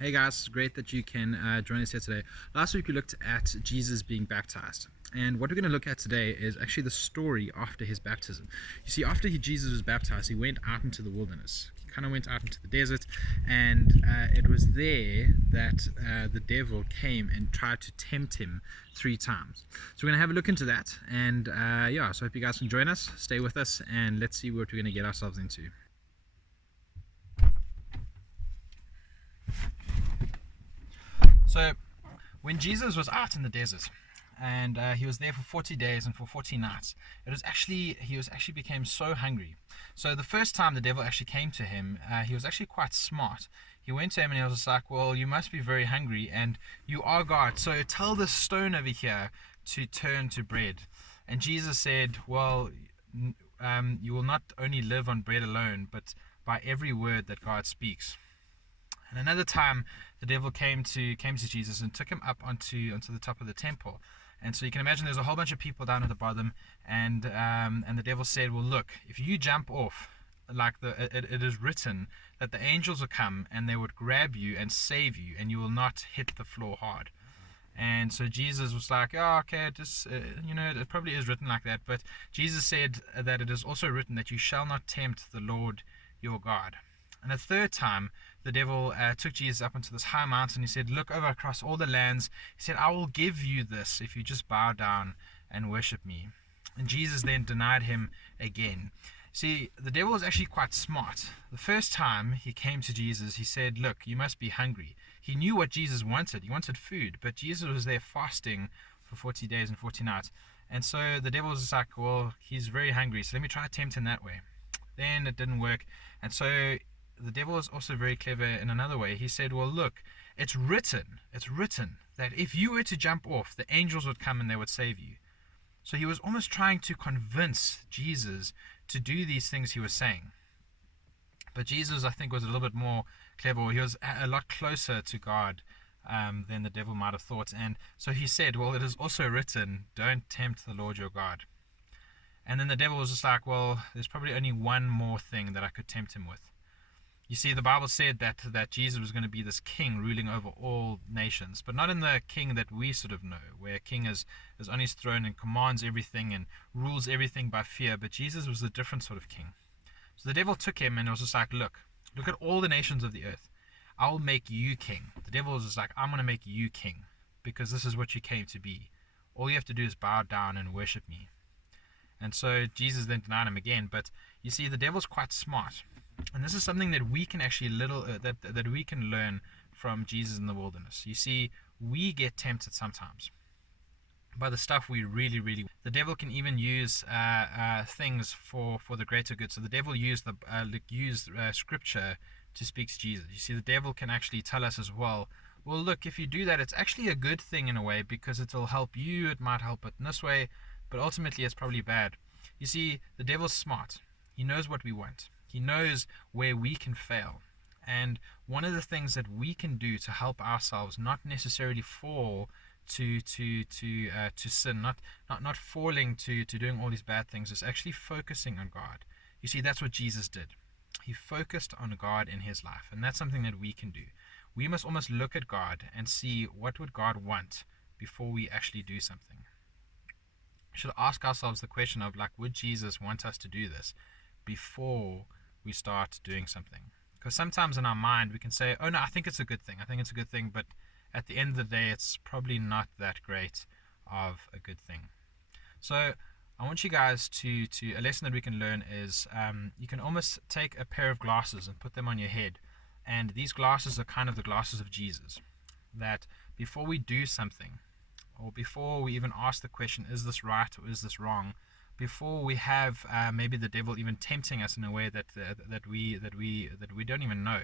Hey guys, it's great that you can join us here today. Last week we looked at Jesus being baptized, and what we're going to look at today is actually the story after his baptism. You see, after Jesus was baptized, he went out into the wilderness. He kind of went out into the desert, and it was there that the devil came and tried to tempt him 3 times. So we're going to have a look into that, and so I hope you guys can join us, stay with us, and let's see what we're going to get ourselves into. So when Jesus was out in the desert and he was there for 40 days and for 40 nights, he became so hungry. So the first time the devil actually came to him, he was actually quite smart. He went to him and he was just like, well, you must be very hungry and you are God, so tell this stone over here to turn to bread. And Jesus said, well, you will not only live on bread alone, but by every word that God speaks. And another time, the devil came to Jesus and took him up onto the top of the temple. And so you can imagine there's a whole bunch of people down at the bottom, and the devil said, well, look, if you jump off, it is written that the angels will come and they would grab you and save you, and you will not hit the floor hard. And so Jesus was like, oh, okay, it probably is written like that. But Jesus said that it is also written that you shall not tempt the Lord your God. And the third time, the devil took Jesus up onto this high mountain. He said, look over across all the lands. He said, I will give you this if you just bow down and worship me. And Jesus then denied him again. See, the devil was actually quite smart. The first time he came to Jesus, he said, look, you must be hungry. He knew what Jesus wanted. He wanted food, but Jesus was there fasting for 40 days and 40 nights. And so the devil was just like, well, he's very hungry, so let me try to tempt him that way. Then it didn't work. And so the devil was also very clever in another way. He said, well, look, it's written that if you were to jump off, the angels would come and they would save you. So he was almost trying to convince Jesus to do these things he was saying. But Jesus, I think, was a little bit more clever. He was a lot closer to God than the devil might have thought. And so he said, well, it is also written, don't tempt the Lord your God. And then the devil was just like, well, there's probably only one more thing that I could tempt him with. You see, the Bible said that Jesus was going to be this king ruling over all nations, but not in the king that we sort of know, where a king is on his throne and commands everything and rules everything by fear. But Jesus was a different sort of king. So the devil took him and was just like, look at all the nations of the earth. I'll make you king. The devil was just like, I'm going to make you king because this is what you came to be. All you have to do is bow down and worship me. And so Jesus then denied him again. But you see, the devil's quite smart. And this is something that we can actually that we can learn from Jesus in the wilderness. You see, we get tempted sometimes by the stuff we really. The devil can even use things for the greater good. So the devil used scripture to speak to Jesus. You see, the devil can actually tell us as well, look, if you do that, it's actually a good thing in a way because it'll help you. It might help it in this way, but ultimately it's probably bad. You see, the devil's smart. He knows what we want. He knows where we can fail. And one of the things that we can do to help ourselves not necessarily fall to sin, not falling to doing all these bad things, is actually focusing on God. You see, that's what Jesus did. He focused on God in his life, and that's something that we can do. We must almost look at God and see what would God want before we actually do something. We should ask ourselves the question of, would Jesus want us to do this before we start doing something? Because sometimes in our mind we can say, oh no, I think it's a good thing, but at the end of the day it's probably not that great of a good thing. So I want you guys to a lesson that we can learn is you can almost take a pair of glasses and put them on your head, and these glasses are kind of the glasses of Jesus, that before we do something, or before we even ask the question, is this right or is this wrong, before we have maybe the devil even tempting us in a way that we don't even know,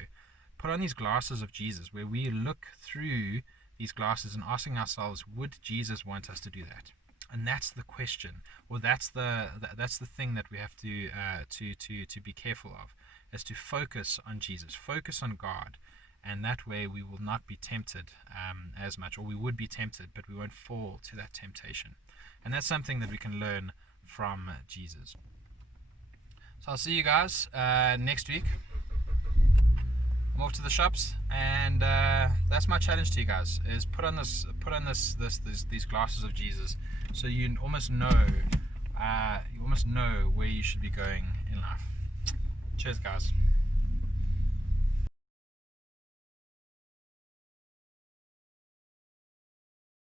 put on these glasses of Jesus, where we look through these glasses and asking ourselves, would Jesus want us to do that? And that's the question, or that's the thing that we have to be careful of, is to focus on Jesus, focus on God, and that way we will not be tempted as much, or we would be tempted, but we won't fall to that temptation. And that's something that we can learn from Jesus. So I'll see you guys next week. I'm off to the shops, and that's my challenge to you guys, is put on these glasses of Jesus, so you almost know where you should be going in life. Cheers, guys.